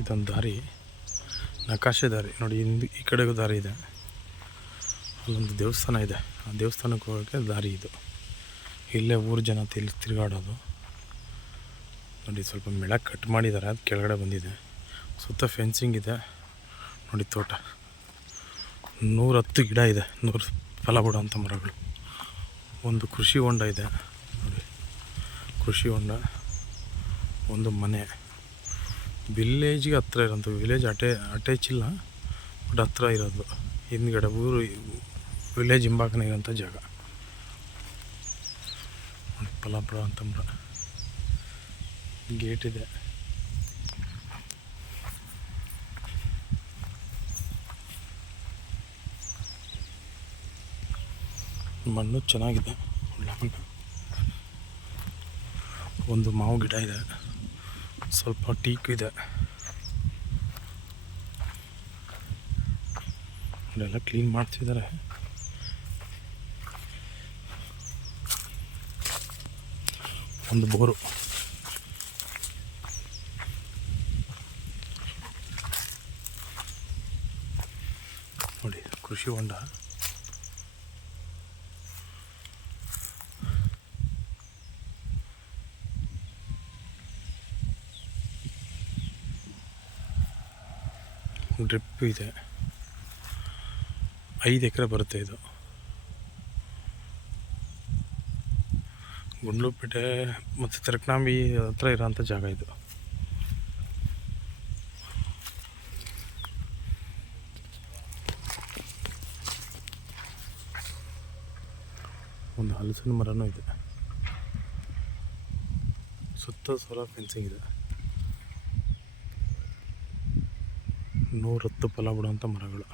ಇದೊಂದು ದಾರಿ, ನಕಾಶೆ ದಾರಿ ನೋಡಿ. ಈ ಕಡೆಗೂ ದಾರಿ ಇದೆ, ಅಲ್ಲೊಂದು ದೇವಸ್ಥಾನ ಇದೆ, ಆ ದೇವಸ್ಥಾನಕ್ಕೆ ಹೋಗೋಕ್ಕೆ ದಾರಿ ಇದು. ಇಲ್ಲೇ ಊರು ಜನ ತಿರುಗಾಡೋದು ನೋಡಿ. ಸ್ವಲ್ಪ ಮೆಳ ಕಟ್ ಮಾಡಿದ್ದಾರೆ, ಅದು ಕೆಳಗಡೆ ಬಂದಿದೆ. ಸುತ್ತ ಫೆನ್ಸಿಂಗ್ ಇದೆ ನೋಡಿ. ತೋಟ 110 ಗಿಡ ಇದೆ, 100 ಫಲ ಬಿಡುವಂಥ ಮರಗಳು. ಒಂದು ಕೃಷಿ ಹೊಂಡ ಇದೆ ನೋಡಿ, ಕೃಷಿ ಹೊಂಡ. ಒಂದು ಮನೆ, ವಿಲೇಜ್ಗೆ ಹತ್ರ ಇರೋಂಥ, ವಿಲೇಜ್ ಅಟ್ಯಾಚ್ ಇಲ್ಲ, ಬಟ್ ಹತ್ರ ಇರೋದು. ಹಿಂದ್ಗಡೆ ಊರು, ವಿಲೇಜ್ ಹಿಂಭಾಗನೇ ಇರೋಂಥ ಜಾಗ ನೋಡಿ. ಫಲ ಬಿಡುವಂಥ ಮರ, ಗೇಟ್ ಇದೆ. ಮಣ್ಣು ಚೆನ್ನಾಗಿದೆ, ಒಳ್ಳೆ ಮಣ್ಣು. ಒಂದು ಮಾವು ಗಿಡ ಇದೆ, ಸ್ವಲ್ಪ ಟೀಕ್ ಇದೆ. ಅಲ್ಲೆಲ್ಲ ಕ್ಲೀನ್ ಮಾಡ್ತಿದ್ದಾರೆ. ಒಂದು ಬೋರು ನೋಡಿ, ಕೃಷಿ ಹೊಂಡ. ಡ್ರಿಪ್ ಇದೆ, 5 ಎಕರೆ ಬರುತ್ತೆ ಇದು. ಗುಂಡ್ಲುಪೇಟೆ ಮತ್ತು ತರಕನಾಂಬಿ ಹತ್ರ ಇರೋಂಥ ಜಾಗ ಇದು. ಒಂದು ಹಲಸಿನ ಮರನೂ ಇದೆ, ಸುತ್ತ ಸೋಲಾರ್ ಫೆನ್ಸಿಂಗ್ ಇದೆ. 110 ಫಲ ಬಿಡುವಂಥ ಮರಗಳು.